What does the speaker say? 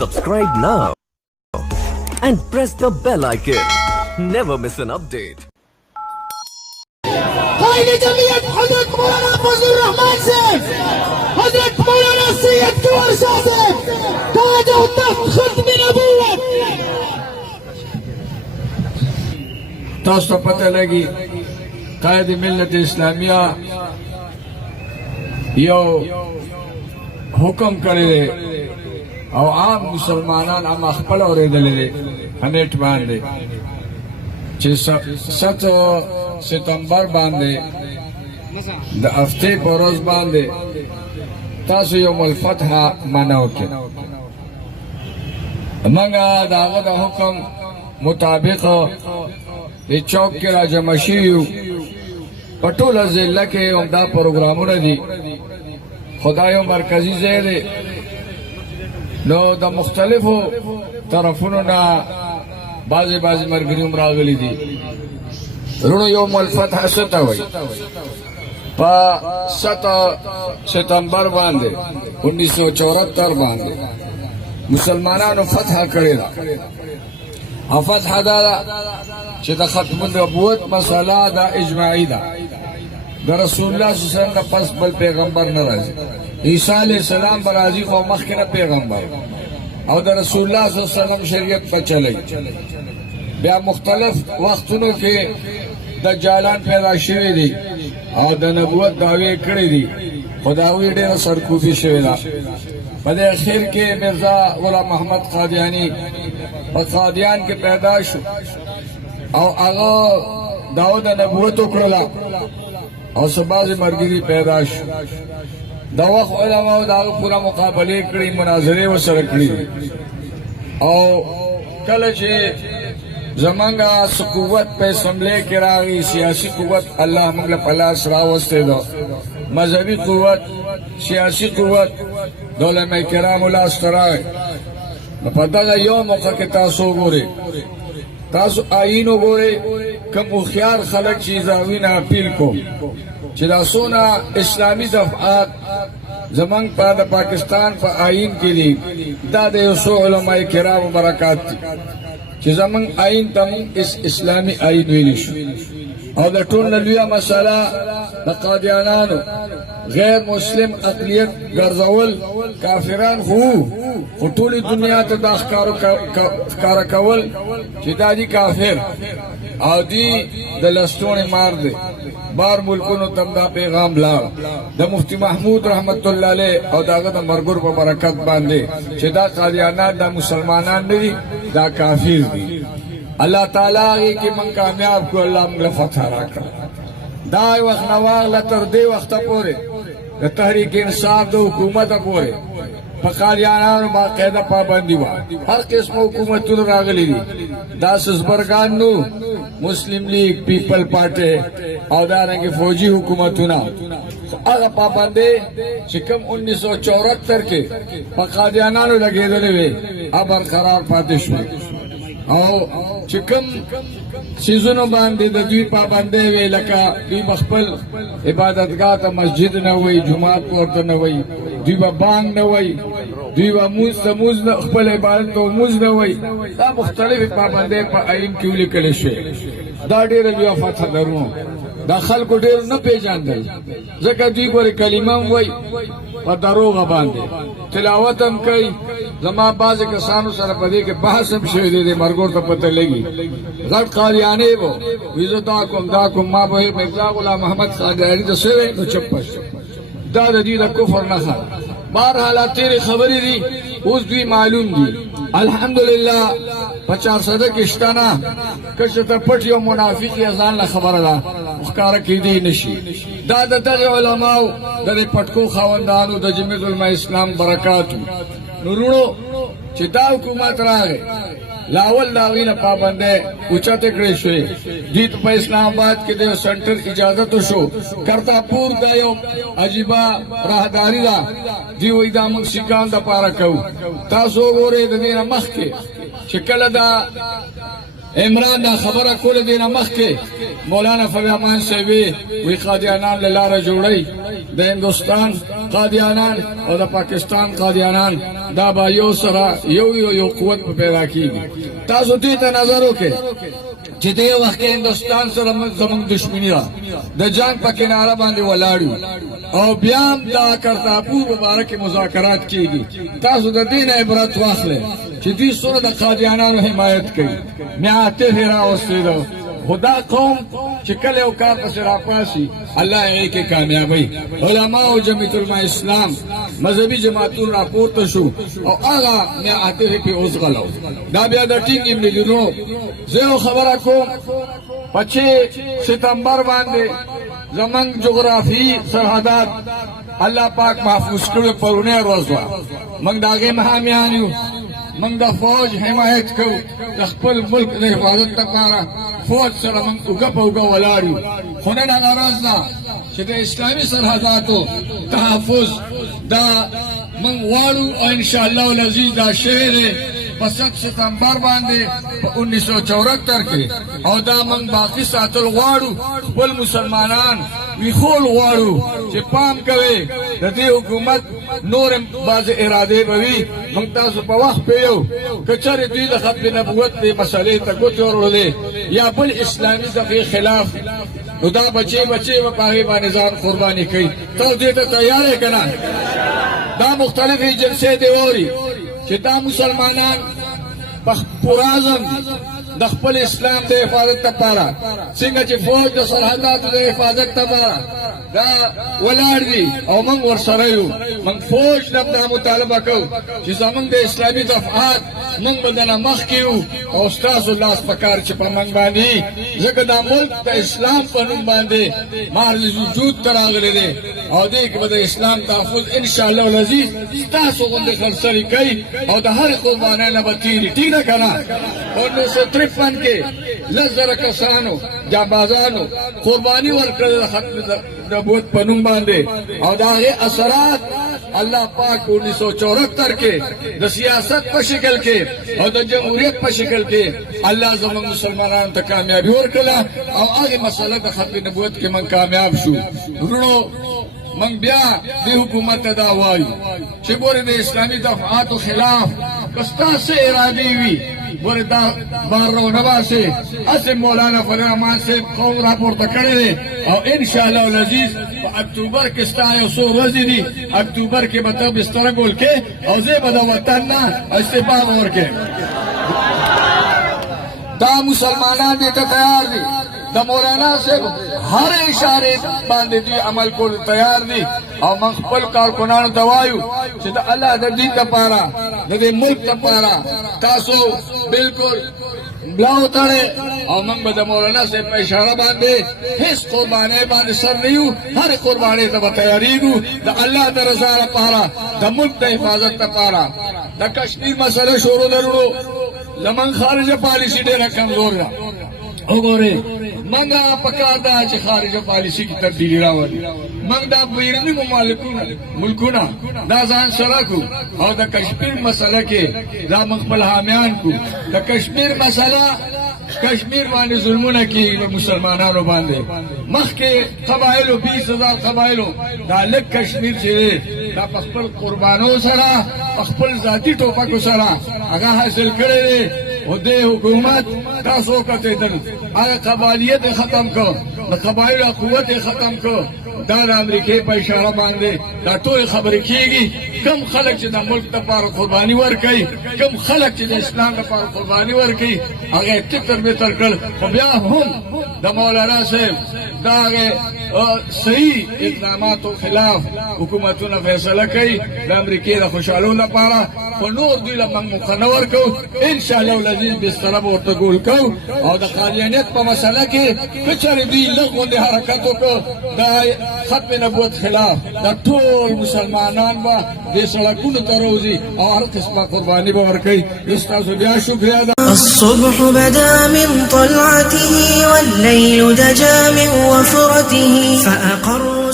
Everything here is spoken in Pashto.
Subscribe now and press the bell icon. Never miss an update. قائد جمعیت حضرت مولانا فضل الرحمان صاحب، حضرت مولانا سید کنور شاہ صاحب، تاج و تخت ختم نبوت. تاسو ته پته لګي قائد ملت اسلامیہ یو حکم کړی دی او عام مسلمانان هم خپل اورېدلی دی همیټ باندې چې 7 ستمبر باندې د هفتې په ورځ باندې تاسو یوم الفتح منع وکړئ. موږ د هغه د حکم مطابق د چوک کې راجمع شوي یو. په ټوله ضلع کې همدا پروګرامونه دي، خو دا یو مرکزي ځای دی، نو د مختلفو طرفونو نه بعضې ملګري هم راغلي دي. وروڼو یوم الفتح څه ته وایي؟ په 7 ستمبر باندې 1974 باندې مسلمانانو فتح کړې ده. او فتح دا ده چې د ختم النبوت مسله دا اجماعي ده، د رسول الله صلی الله علیه وسلم پس بل پیغمبر نه راځي. عیسی علیه السلام به راځي خو مخکې نه پیغمبر، او د رسول الله صلی الله علیه وسلم شریعت به چلی. بیا مختلف وختونو کې دجالان پیدا شوي دي او د نبوت دعوې کړې دي، خو د هغوی ډېره سرکوبي شوې ده. په دې اخر کې مرزا غلام محمد قادیاني په قادیان کې پیدا شو او هغه دعوه د نبوت وکړله او څه بعضې ملګري پیدا شو. د وخت علماو د هغه پوره مقابلې کړي، مناظرې ورسره کړي دي. او کله چې زمونږ قوت په اسمبلی کې راغی، سیاسي قوت الله موږ له په لاس راوستی ده، مذهبي قوت، سیاسي قوت د علماء کرامو لاس ته راغی. نو په دغه یو موقع کې تاسو وګورئ، تاسو آیین وګورئ، کوم هوښیار خلک چې زاوی نه اپیل کوم چې دا څونه اسلامي دفعات زمونږ په د پاکستان په آیین کې دي، دا د یو څو علماء کرامو برکات دي چې زمونږ آیین ته موږ اسلامي آیین ویلی شو. او د ټول نه لویه مسله د قادیانانو غیر مسلم اقلیت ګرځول، کافران خو ټولې دنیا ته دا ښکاره کول چې دا دي کافر او دی د لستوڼې مار دی. بار ملکونو ته دا پیغام لاړ د مفتی محمود رحمت الله علیه او د هغه د ملګرو په برکت باندې چې دا قادیانان دا مسلمانان نه دي، دا کافر دي. الله تعالی هغې کې موږ کامیاب کړو، الله موږ له فتح راکړه. دا وخت نه واغله تر دې وخته پورې د تحریک انصاف د حکومته پورې په قادیانانو باقاعده پابندي وه. هر قسم حکومتونه راغلي دي، دا سزبرګان نو، مسلم لیگ، پیپل پارټي او دارنګې فوجي حکومتونه. هغه پابندۍ چې کوم 1974 کې په قادیانانو لګېدلې وې هغه برقرار پاتې شوې. او چې کوم څیزونو باندې د دوی پابندۍ وې، لکه دوی به خپل عبادتګاه ته مسجد نه وایي، جومات ورته نه وایي، دوی به بانګ نه وایي، دوی به مونځ خپل عبادت ته مونځ نه وایي. دا مختلفې پابندۍ په آیین کې ولیکلې شوې. دا ډېره لویه فتح درو، دا خلکو ډېر نه پېژاندل، ځکه دوی ګورې کلمه هم وایي په دروغه باندې، تلاوت هم کوي. زما بعضې کسانو سره په دې کې بحث هم شوی دی، ملګرو ته پته لګي. غټ قادیانې به وي زه دا کوم ما به مرزا غلام محمد قادیاني ته څه وایي، نو چپ پشت. دا د دوی د کفر نښه. بهرحال تېرې خبرې دي، اوس دوی معلوم دي. الحمدلله په 400 کې شته نه، که چېرته پټ یو منافق یې ځان له خبره ده ښکاره کېدی نه شي. دا د دغې علماو د دې پټکو خاوندانو د جمعیت علماء اسلام برکات وو. نو وروڼو چې دا حکومت راغی، لاول د هغوی نه پابندۍ اوچتې کړې شوې. دوی ته په اسلام آباد کې د یو سنټر اجازت وشو. کرتاپور دا یو عجیبه راهداري ده، دوی وایي دا موږ سیکهان دپاره کوو. تاسو وګورئ د دې نه مخکې چې کله دا عمران دا خبره کوله دې نه مخکې مولانا فضل الرحمان صاحب وی قادیانان له لاره جوړی، د هندوستان قادیانان او د پاکستان قادیانان دا با یو سره یو قوت پیدا کیږي تاسو دې ته نظر وکړئ چې دې وخت کې هندوستان سره زموږ دشمنی را د جنگ په کناره باندې ولاړو او بیا هم دا کرتاپور مبارک مذاکرات کیږي تاسو د دې نه عبرت واخلئ چې دوی څومره د قادیانانو حمایت کوي مې عاطف راوستېدو خدا قوم چې کله یو کار پسې راپاسي الله یې کې کامیابی علماء جمعیت العلماء اسلام مذهبي جماعتونو راپورته شو او هغه مې عاطف په اوس غلو دا بیا د ټینګ مليونو زه خبره کوم 25 ستمبر باندې زمنګ جغرافي سرحدات الله پاک محفوظ کړو پرونه ورځ موږ داګه مهامیان یو موږ د فوج حمایت کوو د خپل ملک د حفاظت لپاره فوج سره موږ وګه ولاړ یو خو نن هغه ورځ ده چې د اسلامي سرحداتو تحفظ دا موږ غواړو او انشاءالله العزیز دا شعر په 7 ستمبر باندې په 1974 کې او دا موږ باقي ساتل غواړو خپل مسلمانان ویخول غواړو چې پام کوي د دې حکومت نور بعض اراده کوي موږ تاسو په وخت پیو کچره دوی د ختم نبوت په مسلې ته ګوت ورولې یا بل اسلامي ځخې خلاف نو دا بچي په هغه باندې ځان قرباني کوي ته دې ته تیار یې کنه دا مختلفې جلسې دی ووري چې دا مسلمانان په پرازم د خپل اسلام د حفاظت لپاره څنګه چې فوج د سرحداتو د حفاظت لپاره دا ولاړ دي او موږ ورسره یو موږ فوج دا مطالبه کوو چې زموږ د اسلامي دفعات موږ به دنه مخکې یو او ستاسو لاس په کار چې په موږ باندې ځکه دا ملک د اسلام په نوم باندې مارز وجود ته راغلی دی او دې کې به د اسلام تحفظ انشاءالله العزیز ستاسو غوندې خرڅري کوي او د هرې قربانۍ نه به تېري ټیک ده که نه 1953 کې 10,000 کسانو جانبازانو قرباني ورکړه د ختم نبوت په نوم باندې او د هغې اثرات الله پاک 1974 کې د سیاست په شکل کې او د جمهوریت په شکل کې الله زموږ مسلمانانو ته کامیابي ورکړه او هغې مسله د ختم نبوت کې موږ کامیاب شو وروڼو موږ بیا دې حکومت ته دا وایو چې ګورې د اسلامي دفعاتو خلاف که ستاسې ارادې وي ګورې دا بار نه باسې هسې مولانا فضل الرحمن صاحب قوم راپورته کړی دی او انشاءالله العزیز په اکتوبر کې ستا یو څو ورځې دي اکتوبر کې به ته بستره ګول کې او زه به د وطن نه استعفا ورکړې دا مسلمانان دې ته تیار دي د مولانا صاحب هر اشاره باندې دوی عمل کول تیار دي او موږ خپل کارکنانو ته وایو چې د الله د دین لپاره د دې ملک لپاره تاسو بالکل بلاو تړئ او موږ به د مولانا صاحب په اشاره باندې هیڅ قربانۍ باندې سر نه یو هرې قربانۍ ته به تیارېږو د الله د رضا لپاره د ملک د حفاظت لپاره د کشمیر مسله شروع درلو زموږ خارجه پالیسي ډېره کمزور ده وګورئ منګه پکار ده چې خارجه پالیسي کې تبدیلی راولي موږ دا بیروني ملکونه دا ځان سره کو او د کشمیر مسله کې دا موږ خپل حامیان کو د کشمیر مسله کشمیر باندې ظلمونه کېږي د مسلمانانو باندې مخکې قبایلو 20,000 قبایلو دا لږ کشمیر چې دی دا په خپل قربانو سره په خپل ذاتي ټوپکو سره هغه حاصل کړی دی او دې حکومت تاسو وکتل هغه قبالیت ختم کو د قبایلو قوت ختم کو دا د امریکې په اشاره باندې دا ټول خبرې کېږي کم خلک چې د ملک لپاره قرباني ورکوي کم خلک چې د اسلام لپاره قرباني ورکوي هغه تتر بتر کړل خو بیا هم د مولانا صاحب دا هغه صحیح اقداماتو خلاف حکومتونه فیصله کوي د امریکې د خوشحالو لپاره خو نور دوی له موږ مخه نه ورکوو انشاءالله العزیز بستره به ورته ګول کوو او د قادیانیت په مسله کې که چېرې دوی لږ غوندې حرکت وکړو د ختم نبوت خلاف د ټول مسلمانان به دې سړکونو ته روځي او هر قسمه قرباني به ورکوي ستاسو بیا شکریه ده الصبح بدا من طلعته والليل دجا من وفرته فأقر